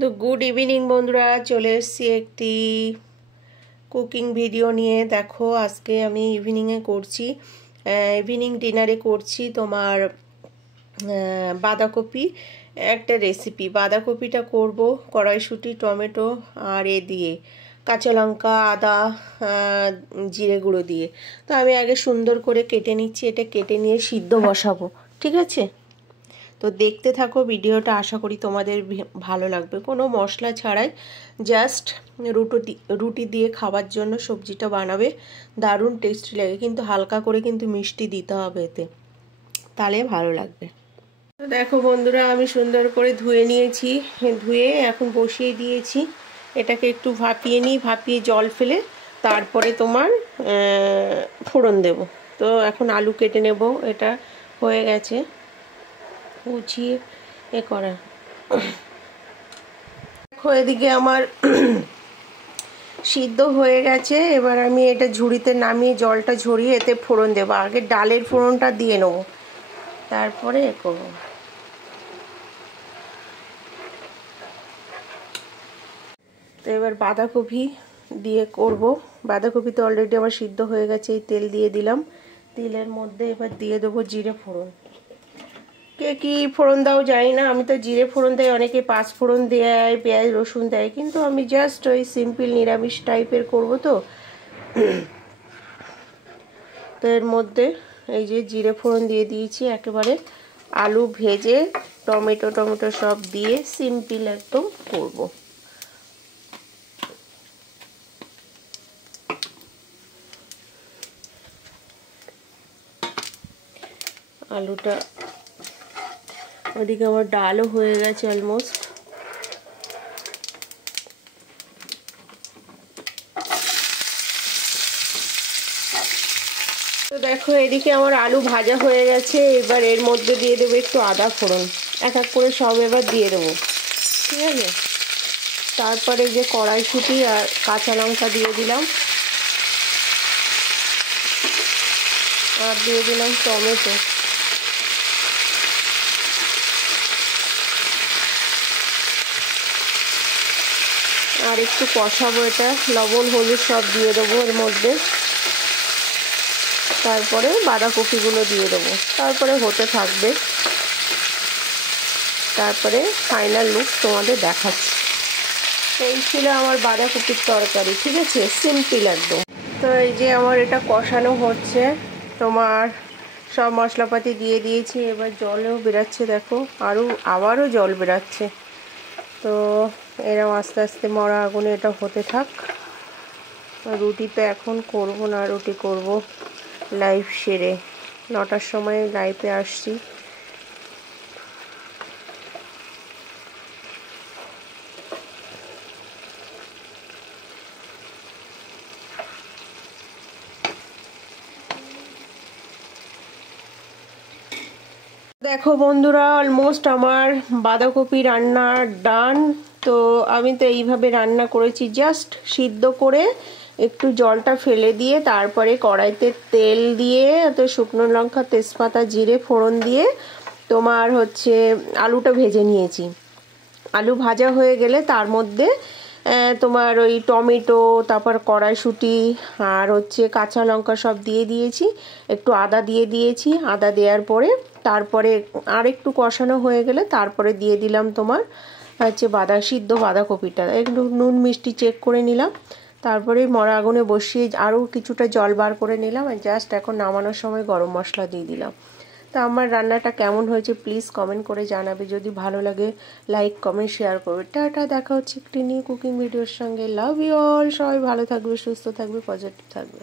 তো good evening বন্ধুরা, চলে এসেছি একটি কুকিং ভিডিও নিয়ে। দেখো আজকে আমি ইভিনিং ডিনারে করছি তোমার বাঁধাকপি একটা রেসিপি। বাঁধাকপিটা করব কড়াইশুঁটি, টমেটো আর দিয়ে কাঁচা লঙ্কা, আদা, জিরে গুঁড়ো দিয়ে। তো আমি আগে সুন্দর করে কেটে নিচ্ছি, এটা কেটে নিয়ে সিদ্ধ বসাবো, ঠিক আছে? তো দেখতে থাকো ভিডিওটা, আশা করি তোমাদের ভালো লাগবে। কোনো মশলা ছাড়াই জাস্ট রুটি দিয়ে খাবার জন্য সবজিটা বানাবে, দারুণ টেস্টি লাগে। কিন্তু হালকা করে কিন্তু মিষ্টি দিতে হবে এতে, তাহলে ভালো লাগবে। তো দেখো বন্ধুরা, আমি সুন্দর করে ধুয়ে নিয়েছি, ধুয়ে এখন বসিয়ে দিয়েছি। এটাকে একটু ভাপিয়ে নিই, ভাপিয়ে জল ফেলে তারপরে তোমার ফোড়ন দেব। তো এখন আলু কেটে নেব, এটা হয়ে গেছে গুছিয়ে করা। দেখো এদিকে আমার সিদ্ধ হয়ে গেছে। এবার আমি এটা ঝুড়িতে নামিয়ে জলটা ঝরিয়ে এতে ফোড়ন দেবো। আগে ডালের ফোড়নটা দিয়ে নেব, তারপরে করব। তো এবার বাঁধাকপি দিয়ে করব। বাঁধাকপি তো অলরেডি আমার সিদ্ধ হয়ে গেছে, এই তেল দিয়ে দিলাম। তেলের মধ্যে এবার দিয়ে দেবো জিরে ফোড়ন। কে কি ফোড়ন দাও জানি না, আমি তো জিরে ফোড়ন দেয়, অনেকে পাঁচ ফোড়ন দেয়, পেঁয়াজ রসুন দেয়, কিন্তু আমি জাস্ট ওই সিম্পল নিরামিষ টাইপের করব। তো এর মধ্যে এই যে জিরে ফোড়ন দিয়ে দিয়েছি একেবারে। আলু ভেজে টমেটো সব দিয়ে সিম্পল একদম করব। আলুটা ওদিকে আমার ডালও হয়ে গেছে অলমোস্ট। তো দেখো এদিকে আমার আলু ভাজা হয়ে গেছে। এবার এর মধ্যে দিয়ে দেবো একটু আদা ফোড়ন, এক এক করে সব এবার দিয়ে দেবো, ঠিক আছে? তারপরে যে কড়াইশুঁটি আর কাঁচা লঙ্কা দিয়ে দিলাম, আর দিয়ে দিলাম টমেটো। আর একটু কষাবো, এটা লবণ হলুদ সব দিয়ে দেবো এর মধ্যে। তারপরে বাঁধাকপিগুলো দিয়ে দেবো, তারপরে হতে থাকবে। তারপরে ফাইনাল লুক তোমাদের দেখাচ্ছি। এই ছিল আমার বাঁধাকপির তরকারি, ঠিক আছে? সিম্পল একদম। তো এই যে আমার এটা কষানো হচ্ছে, তোমার সব মশলাপাতি দিয়ে দিয়েছি। এবার জলও বেরাচ্ছে, দেখো আবারও জল বেরাচ্ছে। তো এরকম আস্তে আস্তে মরা আগুনে এটা হতে থাক। রুটি তো এখন করব না, রুটি করব লাইভ সেরে, 9টার সময় লাইভে আসছি। দেখো বন্ধুরা, অলমোস্ট আমার বাঁধাকপি রান্না ডান। তো আমি তো এইভাবে রান্না করেছি, জাস্ট সিদ্ধ করে একটু জলটা ফেলে দিয়ে তারপরে কড়াইতে তেল দিয়ে তো শুকনো লঙ্কা, তেজপাতা, জিরে ফোড়ন দিয়ে তোমার হচ্ছে আলুটা ভেজে নিয়েছি। আলু ভাজা হয়ে গেলে তার মধ্যে তোমার ওই টমেটো, তারপর কড়াইশুঁটি আর হচ্ছে কাঁচা লঙ্কা সব দিয়ে দিয়েছি। একটু আদা দিয়ে দিয়েছি। আদা দেওয়ার পরে তারপরে আর একটু কষানো হয়ে গেলে তারপরে দিয়ে দিলাম তোমার হচ্ছে সিদ্ধ বাঁধাকপিটা। একটু নুন মিষ্টি চেক করে নিলাম। তারপরে মরা আগুনে বসিয়ে আরও কিছুটা জল বার করে নিলাম। আর জাস্ট এখন নামানোর সময় গরম মশলা দিয়ে দিলাম। তো আমার রান্নাটা কেমন হয়েছে প্লিজ কমেন্ট করে জানাবে। যদি ভালো লাগে লাইক কমেন্ট শেয়ার করবে। টাটা, দেখা হচ্ছে একটি নিউ কুকিং ভিডিওর সঙ্গে। Love you all. সবাই ভালো থাকবে, সুস্থ থাকবে, পজিটিভ থাকবে।